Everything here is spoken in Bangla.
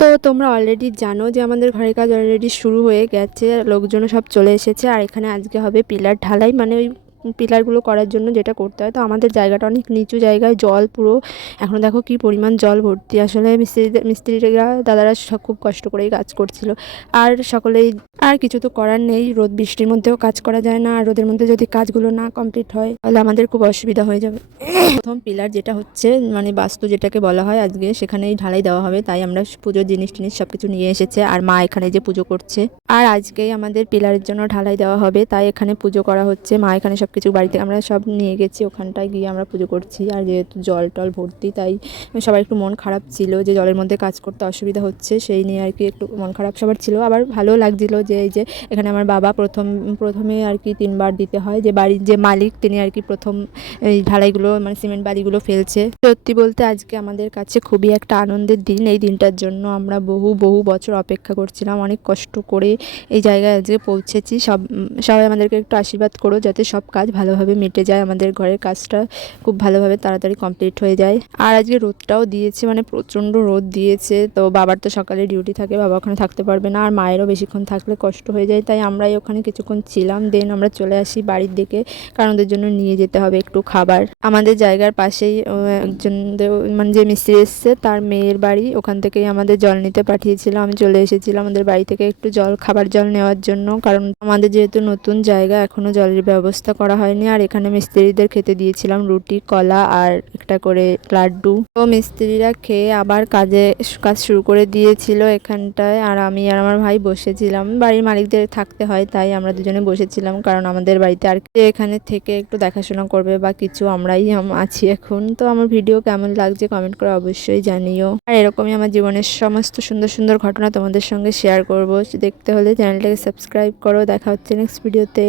তো তোমরা অলরেডি জানো যে আমাদের ঘরের কাজ অলরেডি শুরু হয়ে গেছে, লোকজনও সব চলে এসেছে। আর এখানে আজকে হবে পিলার ঢালাই, মানে ওই পিলারগুলো করার জন্য যেটা করতে হয়। তো আমাদের জায়গাটা অনেক নিচু জায়গায়, জল পুরো এখন দেখো কি পরিমাণ জল ভর্তি। আসলে মিস্ত্রিরা দাদারা সব খুব কষ্ট করেই কাজ করছিল। আর সকলেই, আর কিছু তো করার নেই, রোদ বৃষ্টির মধ্যেও কাজ করা যায় না। আর রোদের মধ্যে যদি কাজগুলো না কমপ্লিট হয় তাহলে আমাদের খুব অসুবিধা হয়ে যাবে। প্রথম পিলার যেটা হচ্ছে, মানে বাস্তু যেটাকে বলা হয়, আজকে সেখানেই ঢালাই দেওয়া হবে। তাই আমরা পুজোর জিনিস টিনিস সবকিছু নিয়ে এসেছে। আর মা এখানে যে পুজো করছে, আর আজকেই আমাদের পিলারের জন্য ঢালাই দেওয়া হবে, তাই এখানে পুজো করা হচ্ছে। মা এখানে সবকিছু বাড়িতে আমরা সব নিয়ে গেছি, ওখানটায় গিয়ে আমরা পুজো করছি। আর যেহেতু জল টল ভর্তি, তাই সবার একটু মন খারাপ ছিল যে জলের মধ্যে কাজ করতে অসুবিধা হচ্ছে, সেই নিয়ে আর কি একটু মন খারাপ সবার ছিল। আবার ভালো লাগছিল যে এই যে এখানে আমার বাবা প্রথমে আর কি 3বার দিতে হয়, যে বাড়ির যে মালিক তিনি আর কি প্রথম এই ঢালাইগুলো, মানে সিমেন্ট বালিগুলো ফেলছে। সত্যি বলতে আজকে আমাদের কাছে খুবই একটা আনন্দের দিন। এই দিনটার জন্য আমরা বহু বহু বছর অপেক্ষা করছিলাম, অনেক কষ্ট করে এই জায়গায় আজকে পৌঁছেছি। সবাই আমাদেরকে একটু আশীর্বাদ করো যাতে সব কাজ ভালোভাবে মিটে যায়, আমাদের ঘরের কাজটা খুব ভালোভাবে তাড়াতাড়ি কমপ্লিট হয়ে যায়। আর আজকে রোদটাও দিয়েছে, মানে প্রচণ্ড রোদ দিয়েছে। তো বাবার তো সকালে ডিউটি থাকে, বাবা ওখানে থাকতে পারবে না। আর মায়েরও বেশিক্ষণ থাকলে কষ্ট হয়ে যায়, তাই আমরাই ওখানে কিছুক্ষণ ছিলাম। দেন আমরা চলে আসি বাড়ির দিকে, কারণ ওদের জন্য নিয়ে যেতে হবে একটু খাবার। আমাদের জায়গার পাশেই একজন মানে যে মিস্ত্রি এসছে তার মেয়ের বাড়ি, ওখান থেকেই আমাদের জল নিতে পাঠিয়েছিল। আমি চলে এসেছিলাম আমাদের বাড়ি থেকে একটু খাবার জল নেওয়ার জন্য, কারণ আমাদের যেহেতু নতুন জায়গা, এখনো জলের ব্যবস্থা করা হয়নি। আর এখানে মিস্ত্রিদের খেতে দিয়েছিলাম রুটি, কলা আর একটা করে লাড্ডু। তো মিস্ত্রিরা খেয়ে আবার কাজ শুরু করে দিয়েছিল এখানটায়। আর আমি আর আমার ভাই বসেছিলাম, বাড়ির মালিকদের থাকতে হয় তাই আমরা দুজনে বসেছিলাম, কারণ আমাদের বাড়িতে আর এখানে থেকে একটু দেখাশোনা করবে বা কিছু, আমরাই আছি এখন। তো আমার ভিডিও কেমন লাগছে কমেন্ট করে অবশ্যই জানিও। আর এরকমই আমার জীবনের সমস্ত সুন্দর সুন্দর ঘটনা তোমাদের সঙ্গে শেয়ার করব। দেখতে হলে চ্যানেলটাকে সাবস্ক্রাইব করো। দেখা হচ্ছে নেক্সট ভিডিওতে।